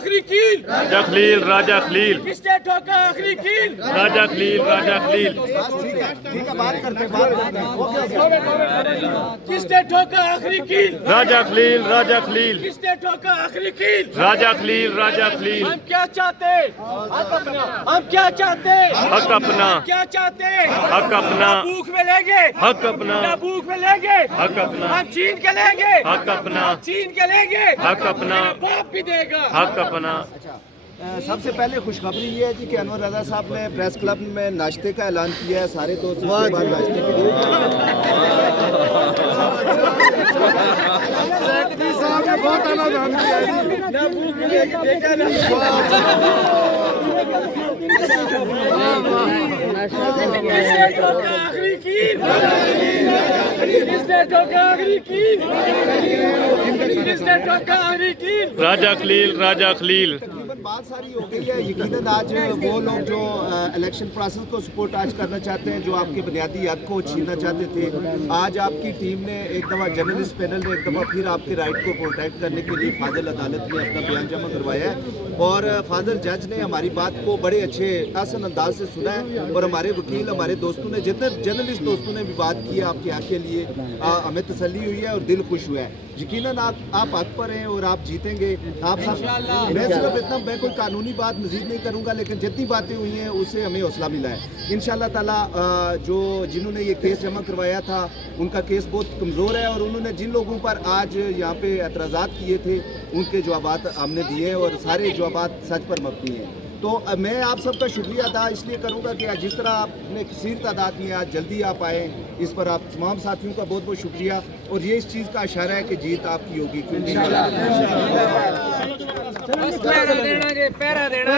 आखिरी कील, राजा खलील, राजा खलील, किसने ठोका आखिरी कील, राजा खलील, राजा खलील, ठीक है बात करते किसने ठोका आखिरी कील, राजा खलील, राजा खलील, किसने ठोका आखिरी कील। राजा खलील, राजा खलील। हम क्या चाहते, हम क्या चाहते, हक अपना, क्या चाहते, हक अपना, भूख में लेंगे, हक अपना, ना भूख में लेंगे, हक अपना, हम छीन के लेंगे, हक अपना, छीन के लेंगे, हक अपना, बाप भी देगा। हक अपना। सबसे पहले खुशखबरी ये है जी कि अनवर रजा साहब ने प्रेस क्लब में नाश्ते का ऐलान किया है, सारे दोस्त इसके बाद नाश्ते के लिए बहुत आनंद किया ना भूख मिलेगी, देखा ना। किसने ठोका आखिरी कील, किसने ठोका आखिरी कील, किसने ठोका आखिरी कील। राजा खलील, राजा खलील। तकरीबन बात सारी हो गई है। यकीनन आज वो लोग जो इलेक्शन प्रोसेस को सपोर्ट आज करना चाहते हैं, जो आपके बुनियादी हक को छीनना चाहते थे, आज आपकी टीम ने एक दफ़ा जर्नलिस्ट पैनल ने एक दफ़ा फिर आपके राइट को प्रोटेक्ट करने के लिए फाजिल अदालत में अपना बयान जमा करवाया है। और फाजिल जज ने हमारी बात को बड़े अच्छे आसान अंदाज से सुना है। और हमारे वकील, हमारे दोस्तों ने, जितने जर्नलिस्ट दोस्तों ने भी बात की है आपके हक के लिए, हमें तसल्ली हुई है और दिल खुश हुआ है। यकीनन आप हक पर हैं और आप जीतेंगे। आप सब, मैं सिर्फ इतना, मैं कोई कानूनी बात मजीद नहीं करूंगा, लेकिन जितनी बातें हुई हैं उससे हमें हौसला मिला है। इंशाल्लाह ताला जो जिन्होंने ये केस जमा करवाया था उनका केस बहुत कमज़ोर है, और उन्होंने जिन लोगों पर आज यहाँ पे एतराज़ात किए थे उनके जवाबात हमने दिए, और सारे जवाबात सच पर मबनी हैं। तो मैं आप सबका शुक्रिया अदा इसलिए करूंगा कि जिस तरह आपने कसीर तादाद में आज जल्दी आप आए, इस पर आप तमाम साथियों का बहुत बहुत शुक्रिया। और ये इस चीज़ का इशारा है कि जीत आपकी होगी। पैरा देना,